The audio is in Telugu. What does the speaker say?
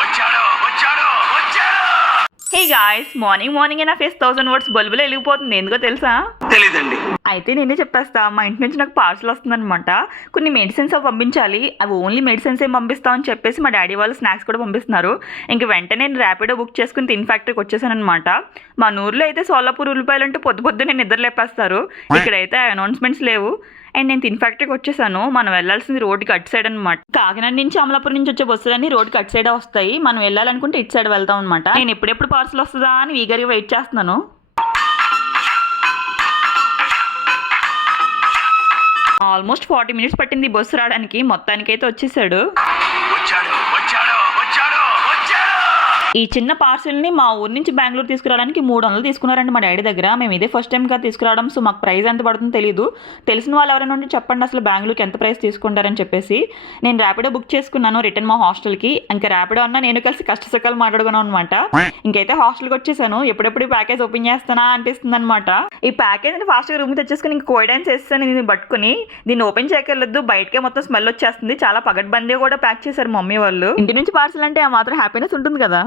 వచ్చాడు వచ్చాడు వచ్చాడు. హే గాయస్ మార్నింగ్ మార్నింగ్ నా ఫేస్ థౌసండ్ వర్డ్స్ బల్బులో వెలిగిపోతుంది. ఎందుకో తెలుసా? తెలీదండి. అయితే నేనే చెప్పేస్తా మా ఇంటి నుంచి నాకు పార్సల్ వస్తుందన్నమాట. కొన్ని మెడిసిన్స్ అవి పంపించాలి. అవి ఓన్లీ మెడిసిన్స్ ఏం పంపిస్తామని చెప్పేసి మా డాడీ వాళ్ళు స్నాక్స్ కూడా పంపిస్తున్నారు. ఇంక వెంటనే నేను ర్యాపిడో బుక్ చేసుకుని తిన్ ఫ్యాక్టరీకి వచ్చేసాను అనమాట మా ఊర్లో అయితే సోలాపూర్ ఉల్లిపాయలు అంటే పొద్దు పొద్దు నేను నిద్ర లేపేస్తారు. ఇక్కడైతే అనౌన్స్మెంట్స్ లేవు. అండ్ నేను తిన్ ఫ్యాక్టరీకి వచ్చేసాను. మనం వెళ్ళాల్సింది రోడ్కి అటు సైడ్ అనమాట కాకినాడ నుంచి అమలాపురం నుంచి వచ్చే బస్సులన్నీ రోడ్కి అటు సైడ్ వస్తాయి. మనం వెళ్ళాలనుకుంటే ఇటు సైడ్ వెళ్తాం అనమాట నేను ఎప్పుడెప్పుడు పార్సల్ వస్తుందా అని ఈగర్గా వెయిట్ చేస్తున్నాను. ఆల్మోస్ట్ ఫార్టీ మినిట్స్ పట్టింది బస్సు రావడానికి. మొత్తానికైతే వచ్చేసాడు. ఈ చిన్న పార్సిల్ని మా ఊరు నుంచి బెంగళూరు తీసుకురావడానికి మూడు వందలు తీసుకున్నారండి మా డాడీ దగ్గర. మేము ఇదే ఫస్ట్ టైం కదా తీసుకురావడం సో మాకు ప్రైస్ ఎంత పడుతుందో తెలియదు తెలిసిన వాళ్ళు ఎవరైనా ఉంటే చెప్పండి అసలు బెంగళూరుకి ఎంత ప్రైస్ తీసుకుంటారని చెప్పేసి. నేను ర్యాపిడో బుక్ చేసుకున్నాను రిటర్న్ మా హాస్టల్కి ఇంకా ర్యాపిడో అన్న నేను కలిసి కష్టసుఖాలు మాట్లాడుకున్నాను అనమాట ఇంకైతే హాస్టల్కి వచ్చేసాను. ఎప్పుడెప్పుడు ప్యాకేజ్ ఓపెన్ చేస్తానా అనిపిస్తుంది అనమాట ఈ ప్యాకేజ్ ఫాస్ట్గా రూమ్ తెచ్చేసుకుని ఇంక కోయడాన్స్ వేస్తాను దీన్ని పట్టుకుని. దీన్ని ఓపెన్ చేయకెళ్ళొద్దు బయటకే మొత్తం స్మెల్ వచ్చేస్తుంది. చాలా పగడ్బందీగా కూడా ప్యాక్ చేశారు మమ్మీ వాళ్ళు. ఇంటి నుంచి పార్సల్ అంటే ఆ మాత్రం హ్యాపీనెస్ ఉంటుంది కదా.